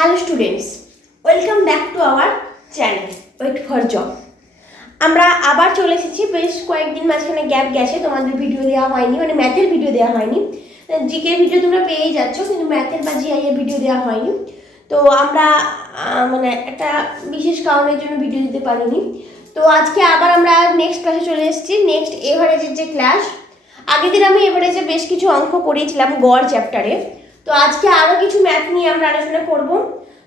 Hello students welcome back to our channel wait for job আমরা আবার চলে এসেছি, বেশ কয়েকদিন মাঝখানে গ্যাপ গেছে, তোমাদের ভিডিও দেওয়া হয়নি মানে ম্যাথের ভিডিও দেওয়া হয়নি। জিকের ভিডিও তোমরা পেয়েই যাচ্ছ, কিন্তু ম্যাথের বা জিআই এর ভিডিও দেওয়া হয়নি। তো আমরা মানে একটা বিশেষ কারণের জন্য ভিডিও দিতে পারিনি। তো আজকে আবার আমরা নেক্সট ক্লাসে চলে এসেছি নেক্সট এভারেজের যে ক্লাস আগের দিন আমি এভারেজে বেশ কিছু অঙ্ক করিয়েছিলাম গড় চ্যাপ্টারে তো আজকে আরও কিছু ম্যাথ নিয়ে আমরা আলোচনা করব।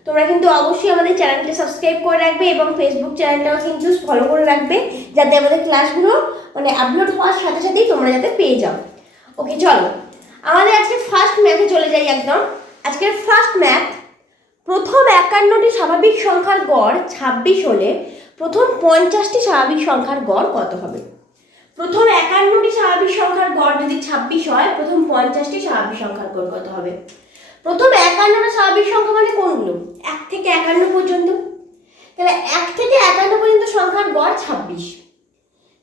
তোমরা কিন্তু অবশ্যই আমাদের চ্যানেলটি সাবস্ক্রাইব করে রাখবে এবং ফেসবুক চ্যানেলটাও কিন্তু ফলো করে রাখবে, যাতে আমাদের ক্লাসগুলো মানে আপলোড হওয়ার সাথে সাথেই তোমরা যাতে পেয়ে যাও। ওকে চলো। আমাদের আজকে ফার্স্ট ম্যাথে চলে যাই একদম। আজকের ফার্স্ট ম্যাথ প্রথম একান্নটি স্বাভাবিক সংখ্যার গড় ছাব্বিশ হলে প্রথম পঞ্চাশটি স্বাভাবিক সংখ্যার গড় কত হবে? প্রথম একান্নটি স্বাভাবিক সংখ্যার গড় যদি ছাব্বিশ হয়, প্রথম পঞ্চাশটি স্বাভাবিক সংখ্যার গড় কত হবে? প্রথম একান্নটা স্বাভাবিক সংখ্যা মানে কোনগুলো? এক থেকে একান্ন পর্যন্ত। তাহলে এক থেকে একান্ন পর্যন্ত সংখ্যার গড় ছাব্বিশ।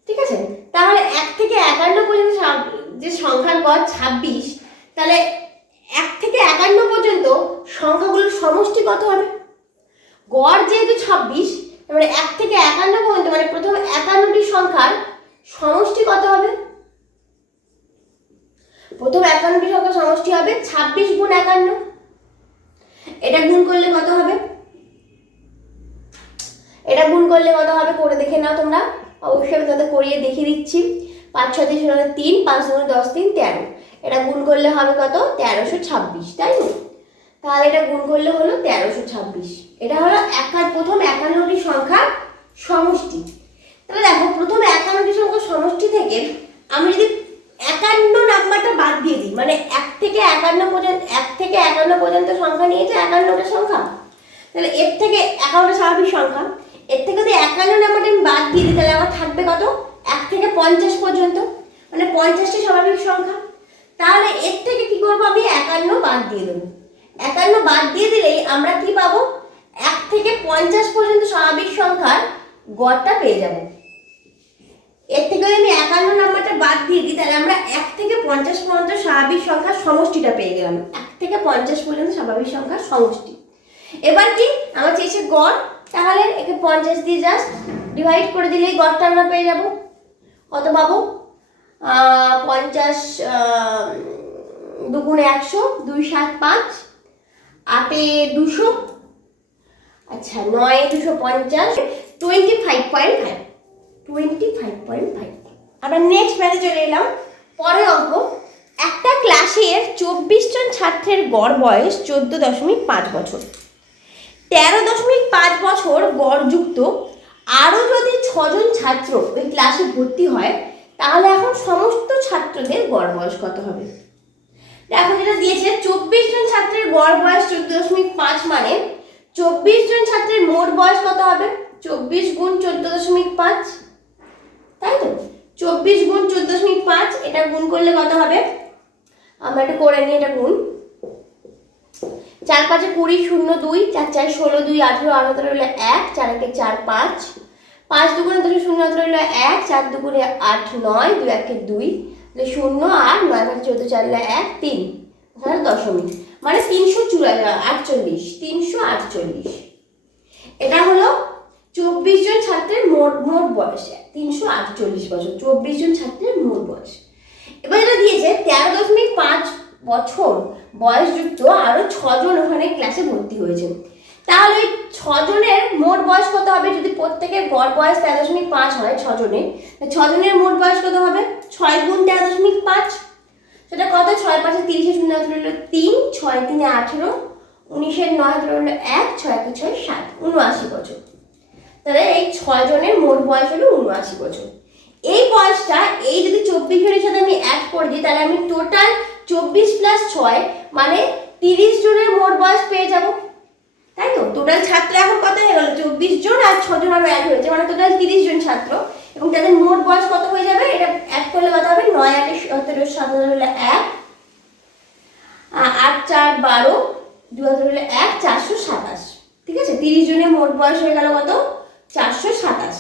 ঠিক আছে? তাহলে এক থেকে একান্ন পর্যন্ত যে সংখ্যার গড় ছাব্বিশ, তাহলে এক থেকে একান্ন পর্যন্ত সংখ্যাগুলোর সমষ্টি কত হবে? গড় যেহেতু ছাব্বিশ মানে এক থেকে একান্ন পর্যন্ত মানে প্রথম একান্নটি সংখ্যার সমষ্টি কত হবে প্রথম একান্নটি সংখ্যার সমষ্টি হবে ছাব্বিশ গুণ একান্ন এটা গুণ করলে কত হবে? এটা গুণ করলে কত হবে? করে দেখে নাও তোমরা। অবশ্যই আমি তাদের করিয়ে দেখিয়ে দিচ্ছি। পাঁচ, ছয়, তিন শূন্য তিন, পাঁচ শূন্য দশ, তিন, তেরো। এটা গুণ করলে হবে কত? তেরোশো ছাব্বিশ, তাই না? তাহলে এটা গুণ করলে হলো তেরোশো ছাব্বিশ। এটা হলো একার প্রথম একান্নটি সংখ্যার সমষ্টি। তাহলে দেখো, প্রথম একান্নটি সংখ্যার সমষ্টি থেকে আমি যদি একান্ন নাম্বারটা বাদ দিয়ে দিই। মানে এক থেকে একান্ন পর্যন্ত, এক থেকে একান্ন পর্যন্ত সংখ্যা নিয়েছে একান্নটা সংখ্যা। তাহলে এর থেকে একান্নটা স্বাভাবিক সংখ্যা। এর থেকে যদি একান্ন নাম্বারটা আমি বাদ দিয়ে দিই, তাহলে আমার থাকবে কত? এক থেকে পঞ্চাশ পর্যন্ত। মানে পঞ্চাশটি স্বাভাবিক সংখ্যা। তাহলে এর থেকে কি করব আমি? একান্ন বাদ দিয়ে দেবো। একান্ন বাদ দিয়ে দিলেই আমরা কি পাবো? এক থেকে পঞ্চাশ পর্যন্ত স্বাভাবিক সংখ্যার গড়টা পেয়ে যাব। এর থেকে আমি একান্ন নাম্বারটা বাদ দিয়ে দিই, তাহলে আমরা এক থেকে পঞ্চাশ পর্যন্ত স্বাভাবিক সংখ্যার সমষ্টিটা পেয়ে গেলাম। এক থেকে পঞ্চাশ পর্যন্ত স্বাভাবিক সংখ্যার সমষ্টি। এবার কি? আমার চেয়েছে গড়, তাহলে একে পঞ্চাশ দিয়ে জাস্ট ডিভাইড করে দিলেই গড়টা আমরা পেয়ে যাব। কত পাবো? পঞ্চাশ দুগুণে একশো, দুই সাত পাঁচ, আটে দুশো। আচ্ছা নয় দুশো পঞ্চাশ twenty five point five twenty five point five আমরা নেক্সট ম্যাথে চলে এলাম। পরের অঙ্ক, একটা ক্লাসের চব্বিশ জন ছাত্রের গড় বয়স চোদ্দ দশমিক পাঁচ বছর। তেরো দশমিক পাঁচ বছর গড়যুক্ত আরও যদি ছজন ছাত্র ওই ক্লাসে ভর্তি হয়, তাহলে এখন সমস্ত ছাত্রদের গড় বয়স কত হবে? দেখো যেটা দিয়েছে, চব্বিশ জন ছাত্রের গড় বয়স চোদ্দ দশমিক পাঁচ মানে চব্বিশ জন ছাত্রের মোট বয়স কত হবে? চব্বিশ গুণ চোদ্দ দশমিক পাঁচ। তাই তো? চব্বিশ গুণ চোদ্দ দশমিক পাঁচ, এটা গুণ করলে কত হবে? আমরা একটু করে নিই এটা গুণ। চার পাঁচে কুড়ি শূন্য দুই, চার চার ষোলো দুই, আঠেরো আঠারো হলো এক, চার একে চার পাঁচ। পাঁচ দুগুণে দুটো শূন্য, আঠারো হলো এক, চার দুগুণে আট নয়, দুই একে দুই। শূন্য, আট, নয় ভাগ চোদ্দ, চার হলো এক, তিন। তাহলে দশমিক। মানে তিনশো চুরা আটচল্লিশ, তিনশো আটচল্লিশ। এটা হলো চব্বিশ জন ছাত্রের মোট মোট বয়স, তিনশো আটচল্লিশ বছর, চব্বিশ জন ছাত্রের মোট বয়স। এবার এটা দিয়েছে, তেরো দশমিক পাঁচ বছর বয়সযুক্ত আরও ছজন ওখানে ক্লাসে ভর্তি হয়েছে। তাহলে ওই ছজনের মোট বয়স কত হবে? যদি প্রত্যেকের গড় বয়স তেরো দশমিক পাঁচ হয় ছজনের ছজনের মোট বয়স কত হবে? ছয় গুণ তেরো দশমিক পাঁচ। সেটা কত? ছয় পাঁচে তিরিশে শূন্য হলো তিন, ছয় তিনে আঠেরো, উনিশের নয় হলো এক, ছয় ছয় সাত উনআশি বছর। তাহলে এই ছয় জনের মোট বয়স হলো উনআশি বছর। এই বয়সটা, এই যদি চব্বিশ জনের সাথে আমি অ্যাড করে দিই, তাহলে আমি টোটাল চব্বিশ প্লাস ছয় মানে তিরিশ জনের মোট বয়স পেয়ে যাব। তাই তো? টোটাল ছাত্র এখন কত হয়ে গেল চব্বিশ জন আর ছজন আরও অ্যাড হয়েছে মানে টোটাল তিরিশ জন ছাত্র। এবং তাদের মোট বয়স কত হয়ে যাবে? এটা অ্যাড করলে কত হবে? নয় আটে সতেরো সাতেরো হলো এক আট চার বারো, দু হাজার হলো এক, চারশো সাতাশ। ঠিক আছে? তিরিশ জনের মোট বয়স হয়ে গেল কত? চারশো সাতাশ।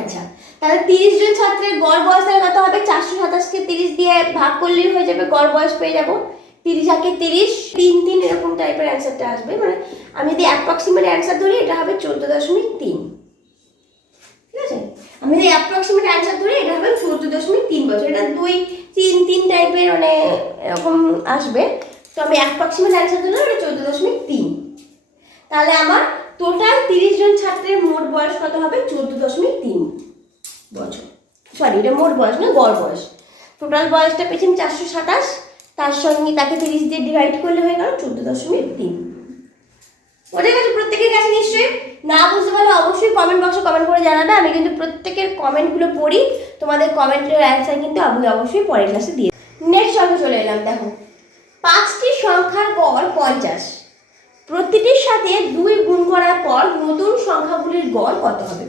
আচ্ছা তাহলে তিরিশ জন ছাত্রের গড় বয়স তাহলে কত হবে? চারশো সাতাশকে তিরিশ দিয়ে ভাগ করলেই হয়ে যাবে, গড় বয়স পেয়ে যাব। তিরিশ আগে তিরিশ, তিন তিন এরকম টাইপের অ্যান্সারটা আসবে। মানে আমি যদি অ্যাপ্রক্সিমেট অ্যান্সার ধরি, এটা হবে চোদ্দ দশমিক তিন। ঠিক আছে? আমি যদি অ্যাপ্রক্সিমেট অ্যান্সার ধরি, এটা হবে চোদ্দ দশমিক তিন বছর। এটা দুই, তিন তিন টাইপের মানে এরকম আসবে। তো আমি অ্যাপ্রক্সিমেট অ্যান্সার ধরলাম, এটা চোদ্দ দশমিক তিন। তাহলে আমার টোটাল তিরিশ জন ছাত্রের মোট বয়স কত হবে? চোদ্দ দশমিক তিন বছর। সরি এটা মোট বয়স না গড় বয়স। টোটাল বয়সটা পেয়েছি আমি চারশো সাতাশ। তার সঙ্গে তাকে তিরিশ দিয়ে ডিভাইড করলে হয়ে গেল চোদ্দ দশমিক তিন। বোঝা গেছে প্রত্যেকের কাছে নিশ্চয়ই না বুঝতে পারলে অবশ্যই কমেন্ট বক্সে কমেন্ট করে জানাবে। আমি কিন্তু প্রত্যেকের কমেন্টগুলো পড়ি। তোমাদের কমেন্টের অ্যান্সার কিন্তু আমি অবশ্যই পরের ক্লাসে দিয়ে নেক্সট অঙ্কে চলে এলাম, দেখো। পাঁচটি সংখ্যার গড় পঞ্চাশ। প্রতিটির সাথে দুই গুণ করার পর নতুন সংখ্যাগুলির গড় কত হবে?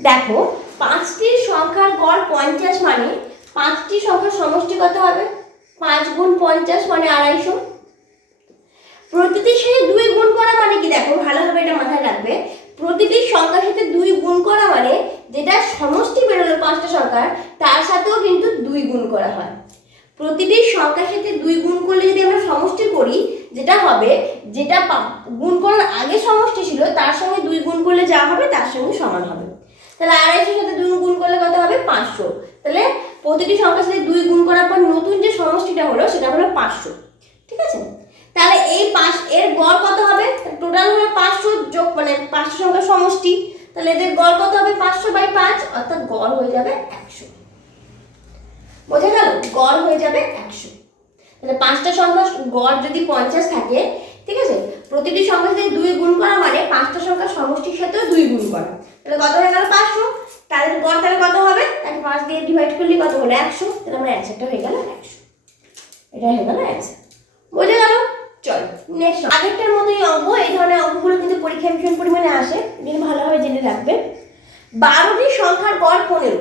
দেখো, পাঁচটি সংখ্যার গড় পঞ্চাশ মানে পাঁচটি সংখ্যার সমষ্টি কত হবে? পাঁচ গুণ পঞ্চাশ মানে আড়াইশো। প্রতিটির সাথে দুই গুণ করা মানে কি? দেখো, ভালোভাবে এটা মাথায় রাখবে। প্রতিটি সংখ্যার সাথে দুই গুণ করা মানে যেটা সমষ্টি বেরোলো পাঁচটা সংখ্যার, তার সাথেও কিন্তু দুই গুণ করা হয়। প্রতিটি সংখ্যার সাথে দুই গুণ করলে যদি আমরা সমষ্টি করি, যেটা হবে, যেটা গুণ করার আগে সমষ্টি ছিল, তার সঙ্গে দুই গুণ করলে যা হবে, তার সঙ্গে সমান হবে। তাহলে আড়াইশোর সাথে দুই গুণ করলে কত হবে? পাঁচশো। তাহলে প্রতিটি সংখ্যার সাথে দুই গুণ করার পর নতুন যে সমষ্টিটা হলো, সেটা হলো পাঁচশো। ঠিক আছে? তাহলে এই পাঁচ, এর গড় কত হবে? টোটাল হলো পাঁচশো যোগ মানে পাঁচশো সংখ্যার সমষ্টি। তাহলে এদের গড় কত হবে? পাঁচশো বাই পাঁচ, অর্থাৎ গড় হয়ে যাবে একশো। বোঝা গেল? গড় হয়ে যাবে একশো। তাহলে পাঁচটা সংখ্যা গড় যদি পঞ্চাশ থাকে, ঠিক আছে? প্রতিটি সংখ্যা সাথে দুই গুণ করা মানে পাঁচটা সংখ্যার সমষ্টির সাথেও দুই গুণ করা। তাহলে কত হয়ে গেল পাঁচশো? তাহলে গড় তাহলে কত হবে? তাহলে পাঁচ দিয়ে ডিভাইড করলে কত হলো? একশো। তাহলে আমার অ্যান্সারটা হয়ে গেল একশো। এটা হয়ে গেল অ্যান্সার বোঝা গেল? চলো নেক্সট আগেরটার মতোই অঙ্ক, এই ধরনের অঙ্কগুলো কিন্তু পরীক্ষায় ভীষণ পরিমাণে আসে। ভালোভাবে জেনে রাখবে। বারোটি সংখ্যার গড় পনেরো।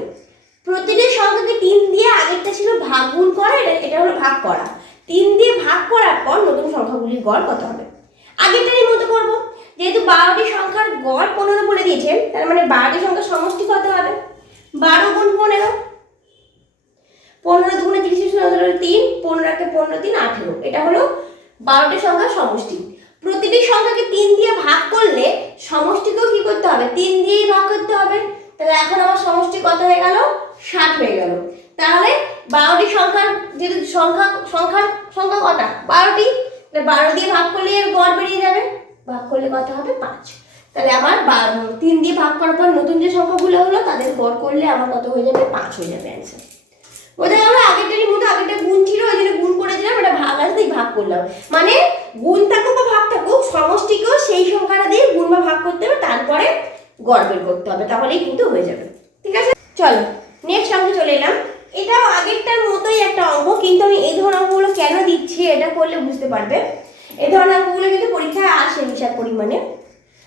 প্রতিটি সংখ্যাকে তিন দিয়ে আগেরটা ছিল ভাগ গুণ করা, এটা এটা হলো ভাগ করা। তিন দিয়ে ভাগ করার পর নতুন সংখ্যাগুলির গড় কত হবে? আগেরটারই মতো করব। যেহেতু বারোটি সংখ্যার গড় পনেরো বলে দিয়েছেন তার মানে বারোটি সংখ্যার সমষ্টি কত হবে? বারো গুণ পনেরো। পনেরো দুগুণে তিরিশ তিন। পনেরো একে পনেরো, তিন, আঠেরো। এটা হলো বারোটি সংখ্যার সমষ্টি। প্রতিটি সংখ্যাকে তিন দিয়ে ভাগ করলে সমষ্টিকেও কি করতে হবে? তিন দিয়েই ভাগ করতে হবে। তাহলে এখন আমার সমষ্টি কত হয়ে গেল? ষাট হয়ে গেল। তাহলে বারোটি সংখ্যার যেহেতু সংখ্যা সংখ্যার সংখ্যা কটা? বারোটি? বারো দিয়ে ভাগ করলে এর গড় বেরিয়ে যাবে। ভাগ করলে কত হবে? পাঁচ। তাহলে আমার বা- তিন দিয়ে ভাগ করার পর নতুন যে সংখ্যাগুলো হলো, তাদের গড় করলে আমার কত হয়ে যাবে? পাঁচ হয়ে যাবে অ্যান্সার বোঝা গেল আগেরটারই মতো আগেরটা গুণ ছিল, ওই জন্য গুণ করে দিলাম এটা ভাগ আসতেই ভাগ করলাম। মানে গুণ থাকুক বা ভাগ থাকুক, সমষ্টিকেও সেই সংখ্যাটা দিয়ে গুণ বা ভাগ করতে হবে, তারপরে গড় বের করতে হবে, তাহলেই কিন্তু হয়ে যাবে। ঠিক আছে? চলো। নেক্সট অঙ্কে চলে এলাম। এটাও আগেরটার মতোই একটা অঙ্ক, কিন্তু আমি এই ধরনের অঙ্কগুলো কেন দিচ্ছি এটা করলে বুঝতে পারবে। এই ধরনের অঙ্কগুলো কিন্তু পরীক্ষায় আসে বিশাল পরিমাণে।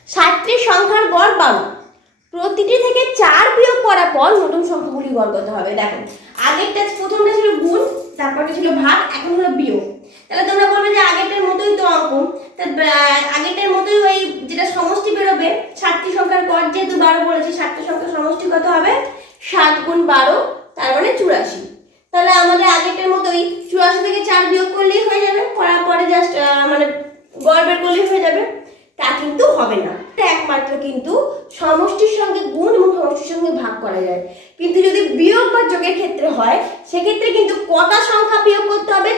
ষাটটি সংখ্যার গড় বারো। প্রতিটি থেকে চার বিয়োগ করার পর নতুন সংখ্যাগুলি গড় কত হবে। দেখো, আগেরটা প্রথমটা ছিল গুণ, তারপরটা ছিল ভাগ, এখন হলো বিয়োগ। তাহলে তোমরা বলবে যে আগেরটার মতোই তো অঙ্ক। আগেরটার মতোই ওই যেটা সমষ্টি বেরোবে ষাটটি সংখ্যার গড় যেহেতু বারো বলেছে ষাটটি সংখ্যার সমষ্টি কত হবে? সাত গুণ বারো, তার মানে চুরাশি। তাহলে আমাদের আগেরটার মতোই চুরাশি থেকে চার বিয়োগ করলেই হয়ে যাবে, করার পরে জাস্ট মানে গড় বের করলেই হয়ে যাবে। তা কিন্তু হবে না। একমাত্র কিন্তু সমষ্টির সঙ্গে গুণ এবং সমষ্টির সঙ্গে ভাগ করা যায়। কিন্তু যদি বিয়োগ বা যোগের ক্ষেত্রে হয়, সেক্ষেত্রে কিন্তু কটা সংখ্যা বিয়োগ করতে হবে?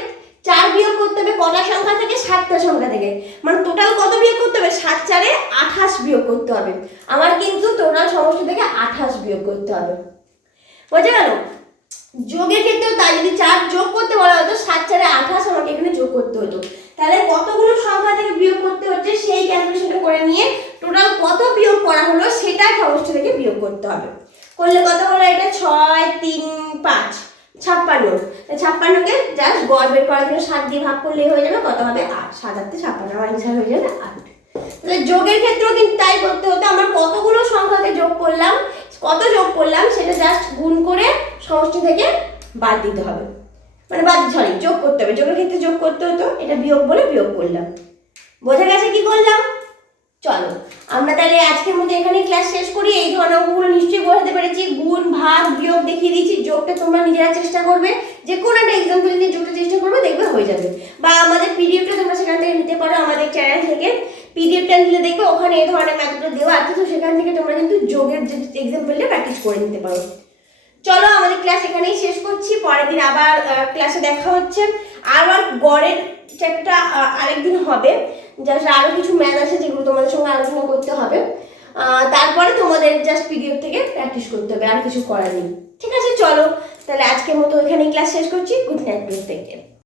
চার বিয়োগ করতে হবে কটা সংখ্যা থেকে? সাতটা সংখ্যা থেকে। মানে টোটাল কত বিয়োগ করতে হবে? সাত চারে আঠাশ বিয়োগ করতে হবে। আমার কিন্তু টোটাল সমষ্টি থেকে আঠাশ বিয়োগ করতে হবে। বোঝা গেল? যোগের ক্ষেত্রেও তাই, যদি চার যোগ করতে বলা হতো, সাত, চারে আঠাশ আমাকে এখানে যোগ করতে হতো। তাহলে কতগুলো সংখ্যা থেকে বিয়োগ করতে হচ্ছে সেই ক্যালকুলেশনটা করে নিয়ে টোটাল কত বিয়োগ করা হলো সেটা সমষ্টি থেকে বিয়োগ করতে হবে। করলে কত হলো এটা? ছয়, তিন, পাঁচ, ছাপ্পান্ন। ছাপ্পান্নকে জাস্ট গড় বের করার জন্য সাত দিয়ে ভাগ করলে হয়ে যাবে কত হবে? আট। সাত আটতে ছাপ্পান্ন, আমার অ্যান্সার হয়ে যাবে আট। তাহলে যোগের ক্ষেত্রেও কিন্তু তাই করতে হতো। আমরা কতগুলো সংখ্যাকে যোগ করলাম? কত যোগ করলাম সেটা জাস্ট গুণ করে সমষ্টি থেকে বাদ দিতে হবে। মানে বাদ সরি যোগ করতে হবে। যোগের ক্ষেত্রে যোগ করতে হতো, এটা বিয়োগ বলে বিয়োগ করলাম। বোঝা গেছে কি করলাম? চলো, আমরা তাহলে আজকের মধ্যে এখানে ক্লাস শেষ করি। এই ধরনের অঙ্কগুলো নিশ্চয়ই বোঝাতে পেরেছি। গুণ, ভাগ, বিয়োগ দেখিয়ে দিয়েছি। যোগটা তোমরা নিজেরা চেষ্টা করবে। যে কোনো একটা এক্সাম্পল নিয়ে যোগটা চেষ্টা করবে, দেখবে হয়ে যাবে। বা আমাদের পিডিএফটা তোমরা সেখান থেকে নিতে পারো আমাদের চ্যানেল থেকে। পিডিএফটা নিলে দেখবে ওখানে এই ধরনের ম্যাথডটা দেওয়া আছে, তো সেখান থেকে তোমরা কিন্তু যোগের যে এক্সাম্পলটা প্র্যাকটিস করে নিতে পারো। চলো আমাদের ক্লাস এখানেই শেষ করছি, পরের দিন আবার ক্লাসে দেখা হচ্ছে। আবার গড়ের চ্যাপ্টারটা আরেকদিন হবে। জাস্ট আরও কিছু ম্যাথ আছে যেগুলো তোমাদের সঙ্গে আলোচনা করতে হবে। তারপরে তোমাদের জাস্ট পিডিএফ থেকে প্র্যাকটিস করতে হবে, আর কিছু করার নেই। ঠিক আছে, চলো। তাহলে আজকের মতো এখানেই ক্লাস শেষ করছি। গুড নাইট থেকে